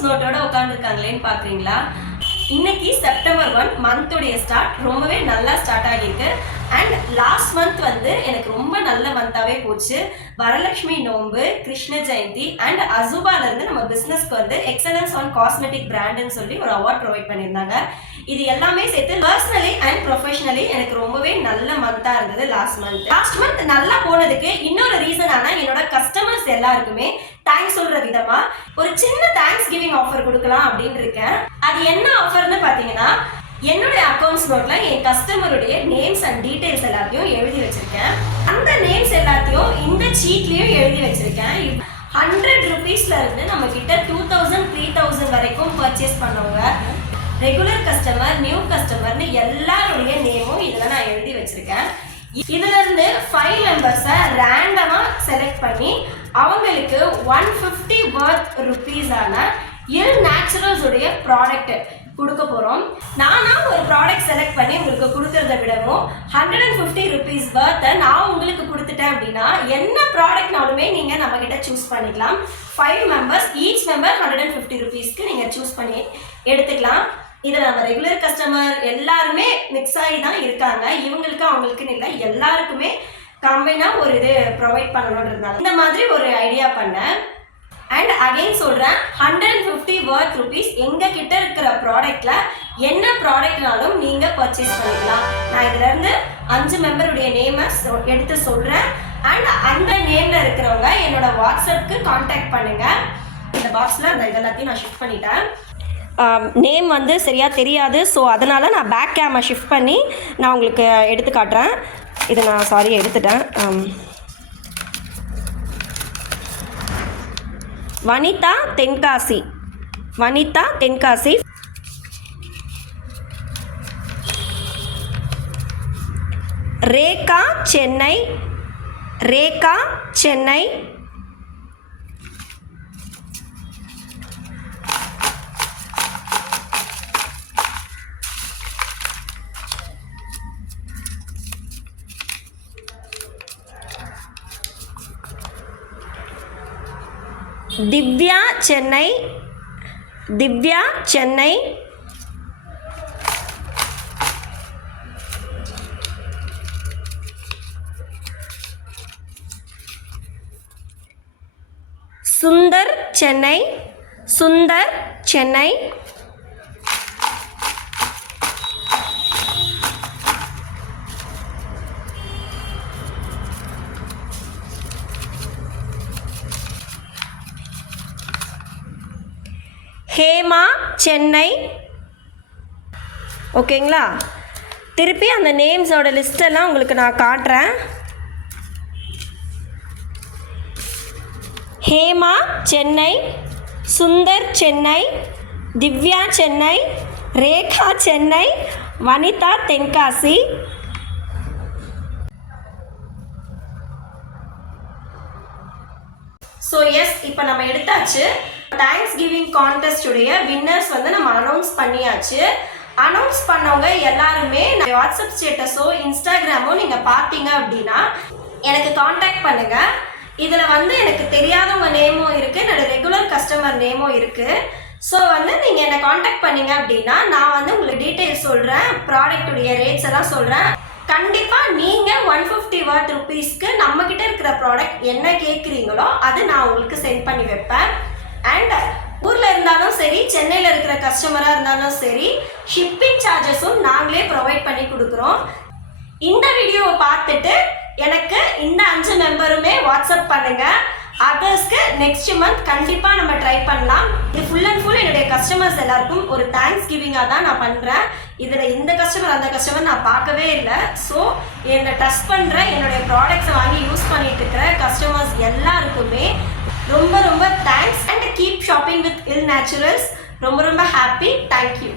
Accounts நோட்டோட உட்காந்துருக்காங்களேன்னு பார்க்குறீங்களா? இன்னைக்கு September 1 மந்தோடைய start ரொம்பவே நல்லா ஸ்டார்ட் ஆகியிருக்கு. அண்ட் லாஸ்ட் மந்த் வந்து எனக்கு ரொம்ப நல்ல மந்தாவே போச்சு. வரலட்சுமி நோன்பு, கிருஷ்ண ஜெயந்தி அண்ட் அசுபாலேருந்து நம்ம பிஸ்னஸ்க்கு வந்து எக்ஸலன்ஸ் ஆன் காஸ்மெட்டிக் பிராண்டுன்னு சொல்லி ஒரு அவார்ட் ப்ரொவைட் பண்ணியிருந்தாங்க. இது எல்லாமே சேர்த்து பர்சனலி அண்ட் ப்ரொஃபஷனலி எனக்கு ரொம்பவே நல்ல மந்தாக இருந்தது லாஸ்ட் மந்த் நல்லா போனதுக்கு இன்னொரு ரீசனான என்னோட கஸ்டமர்ஸ் எல்லாருக்குமே தேங்க்ஸ் சொல்ற விதமா ஒரு சின்ன தேங்க்ஸ் கிவிங் ஆஃபர் கொடுக்கலாம் அப்படின்னு இருக்கேன். அது என்ன ஆஃபர்னு பார்த்தீங்கன்னா, என்னுடைய அக்கௌண்ட்ஸ் நோட்ல என் கஸ்டமருடைய நேம்ஸ் அண்ட் டீடைல்ஸ் எல்லாத்தையும் எழுதி வச்சிருக்கேன். அந்த நேம்ஸ் எல்லாத்தையும் இந்த சீட்லயும் எழுதி வச்சிருக்கேன். 100 rupeesல இருந்து நம்ம கிட்ட 2000 3000 வரைக்கும் பர்ச்சேஸ் பண்ணவங்க, ரெகுலர் கஸ்டமர், நியூ கஸ்டமர்னு எல்லாருடைய நேமும் இதில் நான் எழுதி வச்சிருக்கேன். இதுல இருந்து 5 மெம்பர்ஸை ரேண்டமா செலக்ட் பண்ணி அவங்களுக்கு 150 worth rupeesஆன இல் நேச்சுரல்ஸ் உடைய ப்ராடக்ட் கொடுக்க போறோம். நானா ஒரு ப்ராடக்ட் செலக்ட் பண்ணி உங்களுக்கு கொடுக்கறத விடவும் 150 rupees worth நான் உங்களுக்கு கொடுத்துட்டேன் அப்படின்னா என்ன ப்ராடக்ட்னாலுமே நீங்க நம்ம கிட்ட சூஸ் பண்ணிக்கலாம். 5 மெம்பர்ஸ், ஈச் மெம்பர் 150 rupeesக்கு நீங்க சூஸ் பண்ணி எடுத்துக்கலாம். இதில் நம்ம ரெகுலர் கஸ்டமர் எல்லாருமே மிக்ஸ் ஆகி தான் இருக்காங்க. இவங்களுக்கு அவங்களுக்குன்னு இல்லை, எல்லாருக்குமே கம்பைனாக ஒரு இது ப்ரொவைட் பண்ணணுன்றதுனால இந்த மாதிரி ஒரு ஐடியா பண்ணேன். அண்ட் அகைன் சொல்கிறேன், 150 worth rupees எங்கள் கிட்ட இருக்கிற ப்ராடக்டில் என்ன ப்ராடக்ட்னாலும் நீங்கள் பர்ச்சேஸ் பண்ணிக்கலாம். நான் இதிலேருந்து 5 மெம்பருடைய நேமை எடுத்து சொல்கிறேன். அண்ட் அந்த நேமில் இருக்கிறவங்க என்னோட வாட்ஸ்அப்புக்கு கான்டாக்ட் பண்ணுங்கள். இந்த பாக்ஸில் அந்த இதெல்லாத்தையும் நான் ஷிஃப்ட் பண்ணிட்டேன். நேம் வந்து சரியாக தெரியாது, ஸோ அதனால் நான் பேக் கேமை ஷிஃப்ட் பண்ணி நான் உங்களுக்கு எடுத்து காட்டுறேன். இது நான் எடுத்துட்டேன். வனிதா தென்காசி, வனிதா தென்காசி. ரேகா சென்னை, ரேகா சென்னை. திவ்யா சென்னை, திவ்யா சென்னை. சுந்தர் சென்னை, சுந்தர் சென்னை. ஹேமா சென்னை. ஓகேங்களா? திருப்பி அந்த நேம்ஸோட லிஸ்டெல்லாம் உங்களுக்கு நான் காட்டுறேன். ஹேமா சென்னை, சுந்தர் சென்னை, திவ்யா சென்னை, ரேகா சென்னை, வனிதா தென்காசி. ஸோ எஸ், இப்போ நம்ம எடுத்தாச்சு. தேங்க்ஸ் கிவிங் கான்டெஸ்ட் உடைய வின்னர்ஸ் வந்து நம்ம அனௌன்ஸ் பண்ணியாச்சு. அனௌன்ஸ் பண்ணவங்க எல்லாருமே வாட்ஸ்அப் ஸ்டேட்டஸோ இன்ஸ்டாகிராமோ நீங்கள் பார்த்தீங்க அப்படின்னா எனக்கு காண்டாக்ட் பண்ணுங்கள். இதில் வந்து எனக்கு தெரியாதவங்க நேமும் இருக்குது, என்னோட ரெகுலர் கஸ்டமர் நேமும் இருக்குது. ஸோ வந்து நீங்கள் என்னை காண்டாக்ட் பண்ணீங்க அப்படின்னா நான் வந்து உங்களுக்கு டீட்டெயில்ஸ் சொல்கிறேன், ப்ராடக்டுடைய ரேட்ஸ் எல்லாம் சொல்கிறேன். கண்டிப்பாக நீங்கள் 150 worth rupeesக்கு நம்மக்கிட்ட இருக்கிற ப்ராடக்ட் என்ன கேட்குறீங்களோ அது நான் உங்களுக்கு சென்ட் பண்ணி வைப்பேன். அண்ட் ஊரில் இருந்தாலும் சரி, சென்னையில் இருக்கிற கஸ்டமராக இருந்தாலும் சரி, ஷிப்பிங் சார்ஜஸும் நாங்களே ப்ரொவைட் பண்ணி கொடுக்குறோம். இந்த வீடியோவை பார்த்துட்டு எனக்கு இந்த 5 மெம்பருமே வாட்ஸ்அப் பண்ணுங்கள். அதர்ஸ்க்கு நெக்ஸ்ட் மந்த் கண்டிப்பாக நம்ம ட்ரை பண்ணலாம். இது ஃபுல் அண்ட் ஃபுல் என்னுடைய கஸ்டமர்ஸ் எல்லாருக்கும் ஒரு தேங்க்ஸ் கிவிங்காக தான் நான் பண்ணுறேன். இதில் இந்த கஸ்டமர் அந்த கஸ்டமர் நான் பார்க்கவே இல்லை. ஸோ என்னை ட்ரஸ்ட் பண்ணுற, என்னுடைய ப்ராடக்ட்ஸை வாங்கி யூஸ் பண்ணிட்டு இருக்கிற கஸ்டமர்ஸ் எல்லாருக்குமே ரொம்ப ரொம்ப thanks. And keep shopping with இல் நேச்சுரல்ஸ். ரொம்ப ரொம்ப ஹாப்பி. தேங்க்யூ.